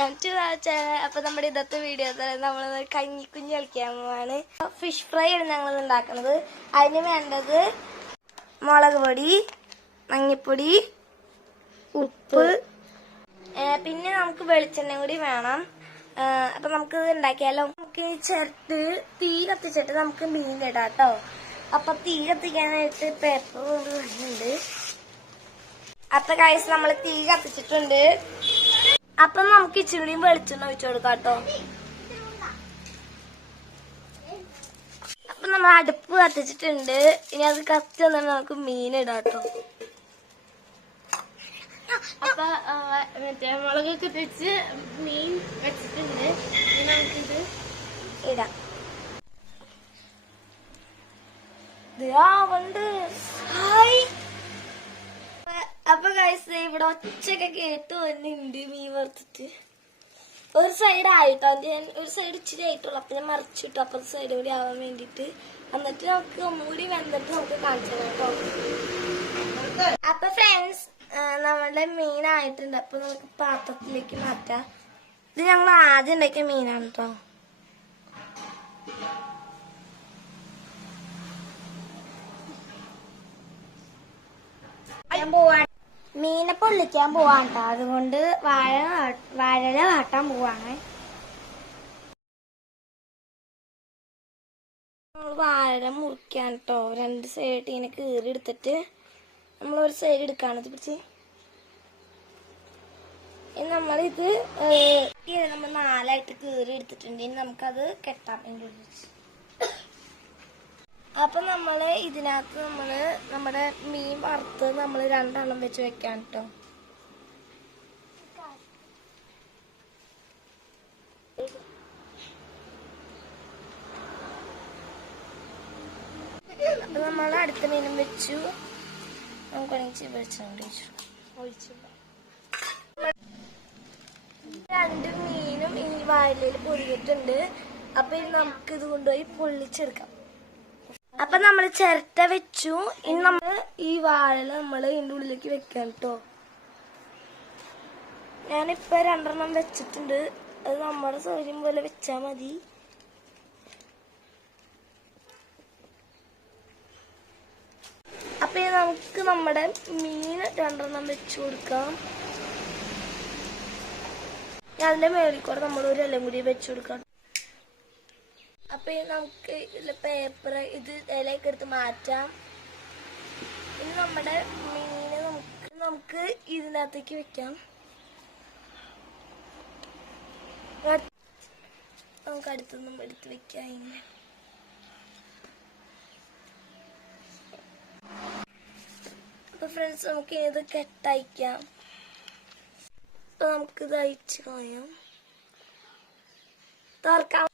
Welcome to channel. അപ്പൊ നമ്മുടെ ഇന്നത്തെ വീഡിയോ നമ്മൾ കഞ്ഞിക്കുഞ്ഞി കളിക്കാൻ പോവാണ്. ഫിഷ് ഫ്രൈ ആണ് ഞങ്ങൾ ഉണ്ടാക്കുന്നത്. അതിന് വേണ്ടത് മുളക് പൊടി, മഞ്ഞപ്പൊടി, ഉപ്പ്, പിന്നെ നമുക്ക് വെളിച്ചെണ്ണ കൂടി വേണം. അപ്പൊ നമുക്ക് ഇത് ഉണ്ടാക്കിയാലോ. നമുക്ക് ചിരട്ട് തീ കത്തിച്ചിട്ട് നമുക്ക് മീൻ ഇടാം കേട്ടോ. അപ്പൊ തീ കത്തിക്കാനായിട്ട് പേപ്പർ കൊണ്ട് വരുന്നുണ്ട്. അപ്പൊ ഗൈസ് നമ്മൾ തീ കത്തിച്ചിട്ടുണ്ട്. അപ്പൊ നമുക്ക് ഇച്ചിരിയും വെളിച്ചെണ്ണ ഒഴിച്ചു കൊടുക്കാം കേട്ടോ. അപ്പൊ നമ്മൾ അടുപ്പ് കത്തിച്ചിട്ടുണ്ട്. ഇനി അത് കത്തി വന്നാൽ നമുക്ക് മീൻ ഇടാം കേട്ടോ. അപ്പൊ മറ്റേ മുളകൊക്കെ വെച്ച് മീൻ വെച്ചിട്ടുണ്ട്. നമുക്കിത് ഇടാം. അപ്പൊ ഗൈസ് ഇവിടെ ഒച്ചയൊക്കെ കേട്ട് വന്നിട്ടുണ്ട് മീൻ വറുത്തിട്ട്. ഒരു സൈഡ് ആയിട്ടോ, ഒരു സൈഡ് ഇച്ചിരി ആയിട്ടുള്ളൂ. അപ്പൊ ഞാൻ മറിച്ചിട്ടു അപ്പുറത്തെ സൈഡ് കൂടി ആവാൻ വേണ്ടിട്ട്. എന്നിട്ട് നമുക്ക് ഒന്നുകൂടി വെന്തിട്ട് നമുക്ക് കാണിച്ചു തരാം കേട്ടോ. അപ്പൊ ഫ്രണ്ട്സ് നമ്മളുടെ മീനായിട്ടുണ്ട്. അപ്പൊ നമുക്ക് പാത്രത്തിലേക്ക് മാറ്റാം. ഇത് ഞങ്ങൾ ആദ്യം ഉണ്ടാക്കിയ മീനാണ് കേട്ടോ. മീനെ പൊള്ളിക്കാൻ പോവാണ് കേട്ടോ. അതുകൊണ്ട് വാഴല വാട്ടാൻ പോവാണ്. നമ്മൾ വാഴ മുറിക്കാൻ കേട്ടോ. രണ്ട് സൈഡ് ഇങ്ങനെ കീറി എടുത്തിട്ട് നമ്മൾ ഒരു സൈഡ് എടുക്കാണ് ഇത് പിടിച്ച്. ഇനി നമ്മളിത് നമ്മൾ 4ആയിട്ട് കീറി എടുത്തിട്ടുണ്ട്. ഇനി നമുക്കത് കെട്ടാം അതിൻ്റെ ഉള്ളിൽ വെച്ച്. അപ്പൊ നമ്മള് ഇതിനകത്ത് നമ്മുടെ മീൻ വറുത്ത് നമ്മൾ 2 എണ്ണം വെച്ച് വെക്കാൻ കേട്ടോ. അപ്പൊ നമ്മൾ അടുത്ത മീനും വെച്ചു. നമുക്ക് ഒഴിച്ചു 2 മീനും ഈ വാഴയില് പൊരിഞ്ഞിട്ടുണ്ട്. അപ്പൊ ഇനി നമുക്ക് ഇത് കൊണ്ടുപോയി പൊള്ളിച്ചെടുക്കാം. അപ്പൊ നമ്മൾ ചിരട്ട വെച്ചു. ഇനി നമ്മൾ ഈ വാഴല ഇതിന്റെ ഉള്ളിലേക്ക് വെക്കാം കേട്ടോ. ഞാനിപ്പൊ 2 എണ്ണം വെച്ചിട്ടുണ്ട്. അത് നമ്മുടെ സൗകര്യം പോലെ വെച്ചാ മതി. അപ്പൊ നമുക്ക് നമ്മുടെ മീൻ 2 എണ്ണം വെച്ചു കൊടുക്കാം. അതിന്റെ മേളിൽ കൂടെ നമ്മൾ ഒരു ഇലയും കൂടി വെച്ചു കൊടുക്കാം. അപ്പൊ നമുക്ക് ഇതിലെ പേപ്പർ ഇലയൊക്കെ എടുത്ത് മാറ്റാം. ഇനി നമ്മുടെ മീനെ നമുക്ക് ഇതിനകത്തേക്ക് വെക്കാം. നമുക്ക് അടുത്തൊന്നും എടുത്ത് വെക്കാം. ഇങ്ങനെ അപ്പൊ ഫ്രണ്ട്സ് നമുക്ക് ഇത് കെട്ടയക്കാം. അപ്പൊ നമുക്കിത് അയച്ചു കളയാം. തുറക്കാം.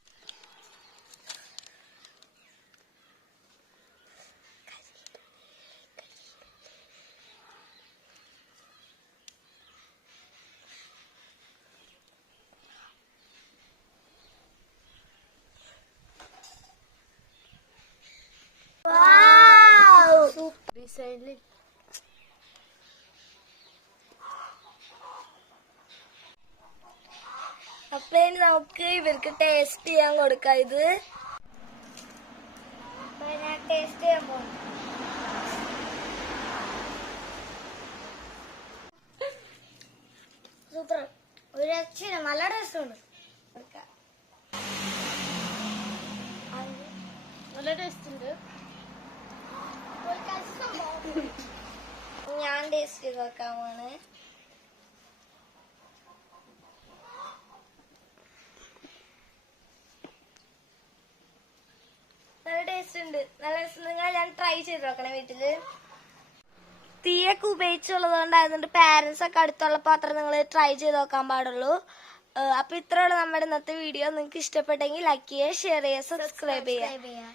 അപ്പൊ ഇനി നമുക്ക് ഇവർക്ക് ടേസ്റ്റ് ചെയ്യാൻ കൊടുക്കാം. ഇത് ഞാൻ ടേസ്റ്റ് ചെയ്യാൻ പോകും. സൂപ്പർ, ഒരു രക്ഷയില്ല, നല്ല ടേസ്റ്റ് ഉണ്ട്. നല്ല ടേസ്റ്റ് ഉണ്ട്. ഞാൻ ടേസ്റ്റ് ചെയ്ത് നോക്കാമാണ്. നല്ല ടേസ്റ്റ് ഉണ്ട്. നല്ല നിങ്ങൾ ഞാൻ ട്രൈ ചെയ്ത് നോക്കണം വീട്ടില്. തീയൊക്കെ ഉപയോഗിച്ചുള്ളത് കൊണ്ടായതുകൊണ്ട് പാരന്റ്സ് ഒക്കെ അടുത്തുള്ള പാത്രം നിങ്ങൾ ട്രൈ ചെയ്ത് നോക്കാൻ പാടുള്ളൂ. അപ്പൊ ഇത്രയുള്ള നമ്മുടെ ഇന്നത്തെ വീഡിയോ. നിങ്ങൾക്ക് ഇഷ്ടപ്പെട്ടെങ്കിൽ ലൈക്ക് ചെയ്യുക, ഷെയർ ചെയ്യുക, സബ്സ്ക്രൈബ് ചെയ്യുക.